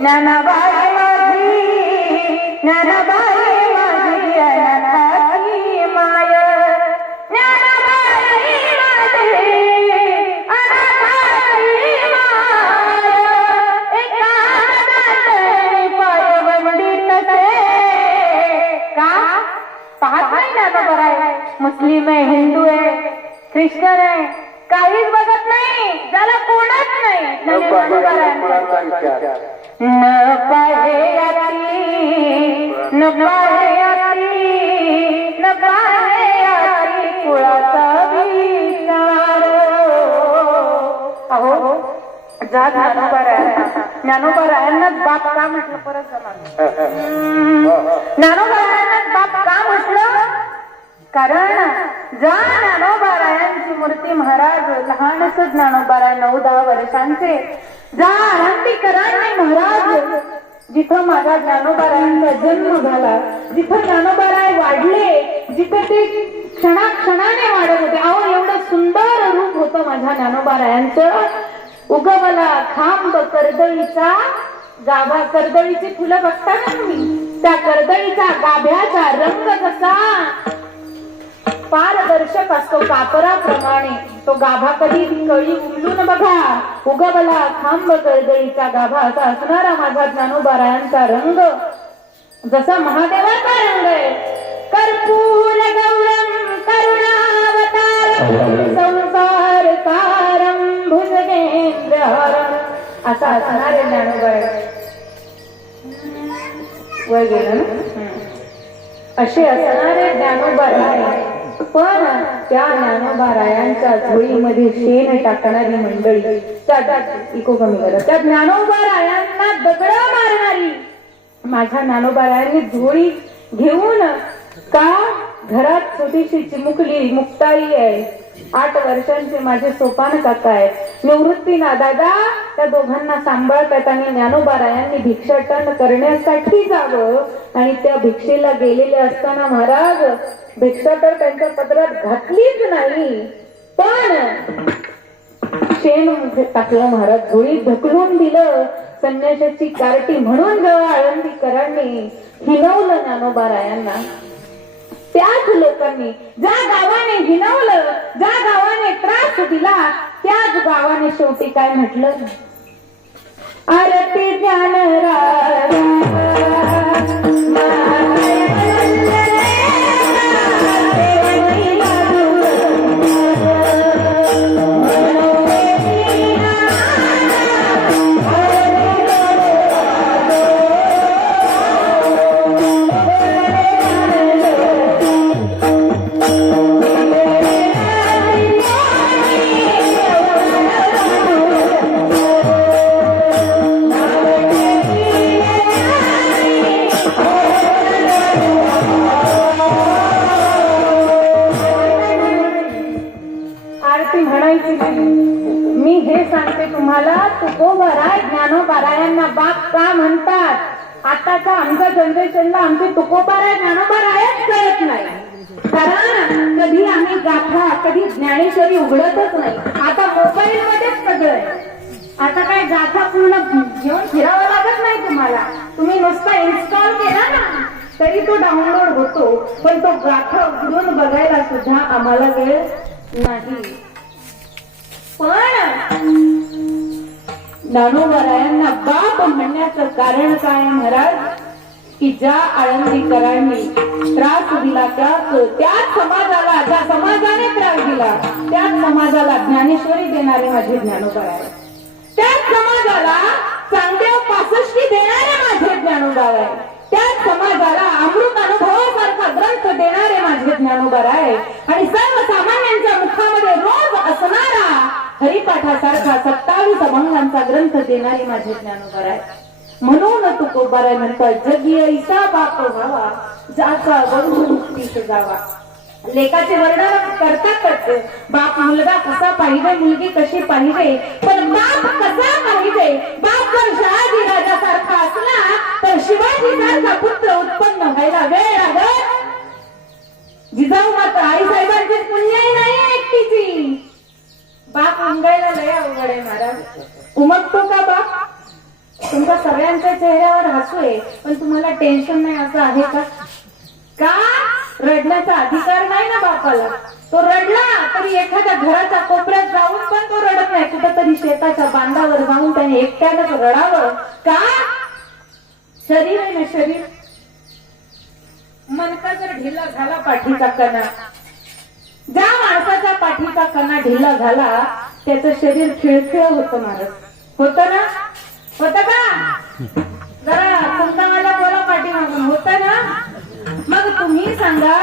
ज्ञानाबाई माझी ज्ञानाबाई माझी माय ज्ञानाबाई माझी माय एका हाताने पायवंडीत ते. का पाहत नाही ना बरं आहे मुस्लिम आहे हिंदू आहे ख्रिश्चन आहे काहीच नाही त्याला कोणच नाही न पाहे न पाहे न कुळाचा विचार. अहो जा बाप का म्हटलं? परत जमा ज्ञानोबा रायांनाच बाप का म्हटलं? कारण ज्या ज्ञानोबारायांची मूर्ती महाराज लहानच ज्ञानोबाराय नऊ दहा वर्षांचे. जा आरंभी करा महाराज. जिथं माझा ज्ञानोबारायांचा जन्म झाला जिथं ज्ञानोबाराय वाढले जिथं ते क्षणाक्षणाने वाढत होते. अहो एवढं सुंदर रूप होतं माझ्या ज्ञानोबारायांचं. उगवला खांब कर्दळीचा गाभा कर्दळीची फुलं बघता ना तुम्ही? त्या कर्दळीचा गाभ्याचा रंग कसा? पारदर्शक असतो कापराप्रमाणे. तो गाभा कधी कळी उमलून बघा. उगवला खांब कर्दळीचा गाभा. असा असणारा माझा ज्ञानोबारायांचा रंग. जसा महादेवाचा रंग आहे. कर्पूर गौरम करुणावतार संसार तारम भुजगेंद्रहरम असा असणारे ज्ञानोबाय. वगैरे असे असणारे ज्ञानोबा आहे पण त्या ज्ञानोबा रायांच्या झोळीमध्ये शेण टाकणारी मंडळी त्या इको कमी करा त्या ज्ञानोबा रायांना दगड मारणारी माझ्या ज्ञानोबा रायांनी झोळी घेऊन का घरात छोटीशी चिमुकली मुक्ताई आहे? आठ वर्षांचे माझे सोपान काका आहेत निवृत्ती ना दादा त्या दोघांना सांभाळतात आणि ज्ञानोबा रायांनी भिक्षाटन करण्यासाठी जावं. आणि त्या भिक्षेला गेलेले असताना महाराज भिक्षा तर त्यांच्या पत्रात घातलीच नाही पण शेण टाकलं महाराज झोळीत ढकलून दिलं संन्याशाची कारटी म्हणून जेव्हा आळंदीकरांनी हिनवलं ज्ञानोबा रायांना त्याच लोकांनी ज्या गावाने हिनवलं ज्या गावाने त्रास दिला त्याच गावाने शेवटी काय म्हटलं? अरे ते ज्ञान my मी हे सांगते तुम्हाला तुकोबराय ज्ञानोबारायांना बाप का म्हणतात? आताच्या आमच्या जनरेशनला आमचे तुकोबाराय ज्ञानोबारायच कळत नाही. कारण कधी आम्ही गाथा कधी ज्ञानेश्वरी उघडतच नाही. आता मोबाईल मध्येच सगळं आहे. आता काय गाथा पूर्ण घेऊन फिरावं लागत नाही तुम्हाला? तुम्ही नुसता इन्स्टॉल केला ना तरी तो डाउनलोड होतो. पण तो गाथा उघडून बघायला सुद्धा आम्हाला वेळ नाही. ज्ञानोबरायांना बाप म्हणण्याचं कारण काय महाराज? की ज्या आळंदीकरांनी त्रास दिला त्याच त्याच समाजाला ज्या समाजाने त्रास दिला त्याच समाजाला ज्ञानेश्वरी देणारे माझे ज्ञानोबा आहे त्याच समाजाला चांगदेव पासष्टी देणारे माझे ज्ञानोबा आहे त्याच समाजाला अमृत अनुभवासारखा ग्रंथ देणारे माझे ज्ञानोबा आहे आणि सर्व मुखामध्ये रोज असणारा हरिपाठासारखा सत्तावीस अभंगांचा ग्रंथ देणारी माझे ज्ञानोबर आहे. म्हणून तू कोबाराय म्हणतात जगी ऐसा बाप व्हावा जाचा वरून मुक्तीस जावा. लेखाचे वर्णन करतातच. बाप मुलगा कसा पाहिजे मुलगी कशी पाहिजे पण बाप कसा पाहिजे बाप जर शहाजी राजासारखा असला तर शिवाजी सारखा पुत्र उत्पन्न व्हायला वेळ लागत जिजाऊ मात्र आई साहेबांची पुण्याही नाही एकटीची. बाप उमगायला लय अवघड आहे महाराज. उमटतो का बाप? तुमच्या सगळ्यांच्या चेहऱ्यावर हसू आहे पण तुम्हाला टेन्शन नाही असं आहे का? का? रडण्याचा अधिकार नाही ना बापाला. तो रडला तरी एखाद्या घराच्या कोपऱ्यात जाऊन पण तो रडत नाही. कुठेतरी शेताच्या बांधावर जाऊन त्याने एकट्यानंच रडावं. का? शरीर आहे ना शरीर. मनका जर ढिला झाला पाठीचा कणा ज्या पाठीचा कणा ढिला झाला त्याचं शरीर खिळखिळ होत मारत होत ना? होत का? जरा कुंदावाला बोला पाठीमागून. होत ना? मग तुम्ही सांगा.